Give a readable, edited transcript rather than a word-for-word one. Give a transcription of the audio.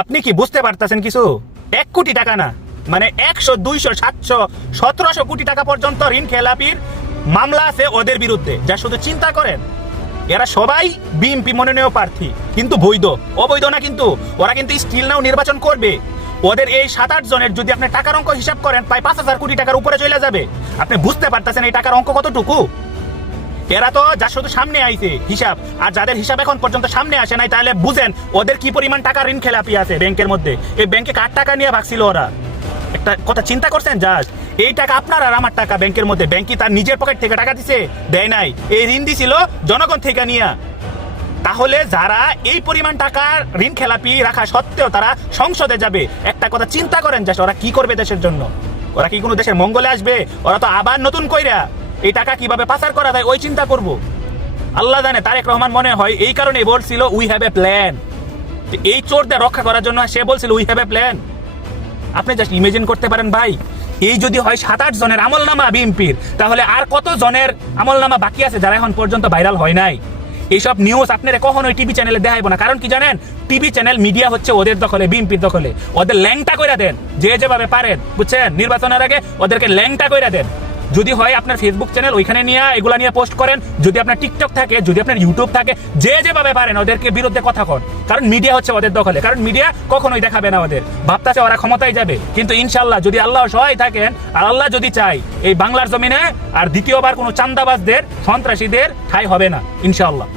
আপনি কি বুঝতে পারতেছেন কিছু? 1 কোটি টাকা না, মানে 100, 200, 700, 1700 কোটি টাকা পর্যন্ত ঋণ খেলাপির মামলা আছে ওদের বিরুদ্ধে। যা শুধু চিন্তা করেন, এরা সবাই বিএনপি মনোনীত প্রার্থী, কিন্তু বৈধ, অবৈধ না। কিন্তু ওরা কিন্তু স্টিল নাও নির্বাচন করবে। ওদের এই 7-8 জনের যদি আপনি টাকার অঙ্ক হিসাব করেন, প্রায় 5000 কোটি টাকার উপরে চলে যাবে। আপনি বুঝতে পারতেছেন এই টাকার অঙ্ক কতটুকু? এরা তো যা শুধু সামনে আইছে হিসাব, আর যাদের হিসাব এখন পর্যন্ত সামনে আসে নাই, তাহলে বুঝেন ওদের কি পরিমাণ টাকা ঋণ খেলাপি আছে ব্যাংকের মধ্যে। এই ব্যাংকে কার টাকা নিয়ে ভাগছিল ওরা? একটা কথা চিন্তা করছেন? জাস্ট এই টাকা আপনার আর আমার টাকা ব্যাংকের মধ্যে। ব্যাংক কি তার নিজের পকেট থেকে টাকা দিছে? দেয় নাই। এই ঋণ দিছিল জনগণ থেকে নিয়ে। তাহলে যারা এই পরিমাণ টাকা ঋণ খেলাপি রাখা সত্ত্বেও তারা সংসদে যাবে, একটা কথা চিন্তা করেন জাস্ট ওরা কি করবে দেশের জন্য? ওরা কি কোনো দেশের মঙ্গলে আসবে? ওরা তো আবার নতুন কইরা এই টাকা কিভাবে পাচার করা যায় ওই চিন্তা করব। আল্লাহ জানে। তারেক রহমান মনে হয় এই কারণে বলছিল উই হ্যাভ এ প্ল্যান। এই চোরদের রক্ষা করার জন্য সে বলছিল উই হ্যাভ এ প্ল্যান। আপনি জাস্ট ইমেজিন করতে পারেন ভাই, এই যদি হয় 7-8 জনের আমলনামা বিএনপির, তাহলে আর কত জনের আমলনামা বাকি আছে যারা এখন পর্যন্ত ভাইরাল হয় নাই? এইসব নিউজ আপনারা কখনোই টিভি চ্যানেলে দেখাইবো না। কারণ কি জানেন? টিভি চ্যানেল মিডিয়া হচ্ছে ওদের দখলে, বিএনপির দখলে। ওদের ল্যাংটা কইরা দেন যে যেভাবে পারেন, বুঝছেন? নির্বাচনের আগে ওদেরকে ল্যাংটা কইরা দেন। যদি হয় আপনার ফেসবুক চ্যানেল, ওইখানে নিয়ে এগুলা নিয়ে পোস্ট করেন। যদি আপনার টিকটক থাকে, যদি আপনার ইউটিউব থাকে, যে যেভাবে পারেন ওদেরকে বিরুদ্ধে কথা কন। কারণ মিডিয়া হচ্ছে ওদের দখলে। কারণ মিডিয়া কখনোই দেখাবে না ওদের। ভাবতেছে ওরা ক্ষমতায় যাবে, কিন্তু ইনশাল্লাহ যদি আল্লাহ সহায় থাকেন আর আল্লাহ যদি চাই, এই বাংলার জমিনে আর দ্বিতীয়বার কোনো চান্দাবাজদের, সন্ত্রাসীদের ঠাঁই হবে না ইনশাআল্লাহ।